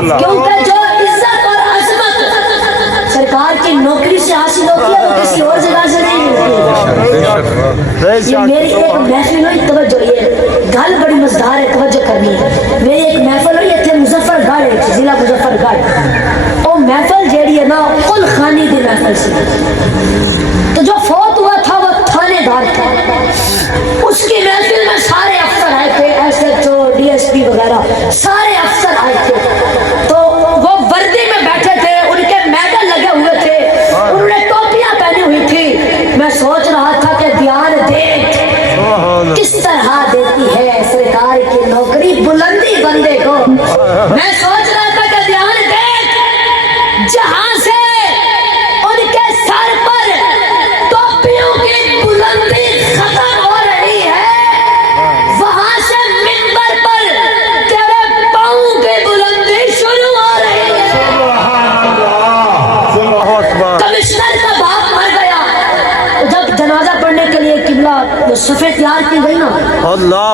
کیونکہ جو عزت اور عظمت سرکار کی نوکری سے حاصل ہوتی ہے وہ کسی اور جگہ سے نہیں ملتی۔ یہ میری ایک محفل ہوئی، توجہ، یہ گل بڑی مزدار ہے، توجہ کرنی ہے۔ میری ایک محفل ہوئی اتنے مظفر گڑھ، ضلع مظفر گڑھ، وہ محفل جیڑی ہے نا کل خانی دی محفل سی۔ تو جو فوت ہوا تھا وہ تھانے دار تھا، اس کی محفل میں سارے افسر آئے تھے، S H O, D S P وغیرہ سارے افسر آئے تھے۔ تو وہ وردی میں بیٹھے تھے، ان کے میڈل لگے ہوئے تھے، انہوں نے ٹوپیاں پہنی ہوئی تھی۔ میں سوچ رہا تھا کہ دیان دیکھ کس طرح دیتی ہے سرکار کی نوکری بلندی بندے کو۔ میں سوچ رہا تھا کہ دیان دیکھ جہاں سے ان کے سر پر ٹوپیوں کی بلندی ختم ہو رہی ہے، وہاں سے منبر پر تیرے پاؤں کی بلندی شروع ہو رہی ہے۔ کمشنر کا باپ مر گیا، جب جنازہ پڑھنے کے لیے قبلہ صفے تیار کی گئی نا،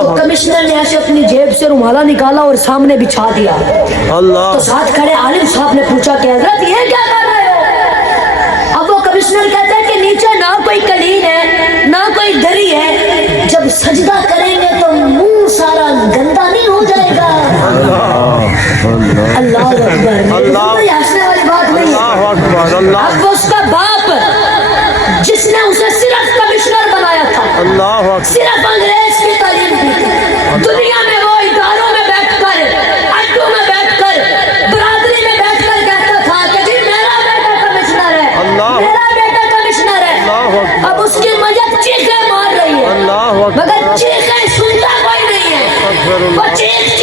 تو کمشنر نے ایسے اپنی جیب سے رومالہ نکالا اور سامنے بچھا دیا۔ تو ساتھ کھڑے عالم صاحب نے پوچھا کہ حضرت یہ کیا کر رہے ہو؟ اب وہ کمشنر کہتے ہیں کہ نیچے نہ کوئی قلین ہے نہ کوئی دری ہے، جب سجدہ کریں گے تو منہ سارا گندا نہیں ہو جائے گا۔ اللہ اکبر، کوئی ہنسنے والی بات نہیں ہے۔ اب اس کا باپ جس نے اسے صرف کمشنر بنایا تھا، صرف انگریز کی تعلیم دی تھی، دنیا میں وہ اداروں میں بیٹھ کر، اڈوں میں بیٹھ کر، برادری میں بیٹھ کر کہتا تھا کہ جی میرا بیٹا کمشنر ہے، میرا بیٹا کمشنر ہے۔ اب اس کی میت چیخیں مار رہی ہے، مگر چیخیں سنتا کوئی نہیں ہے، وہ چیخ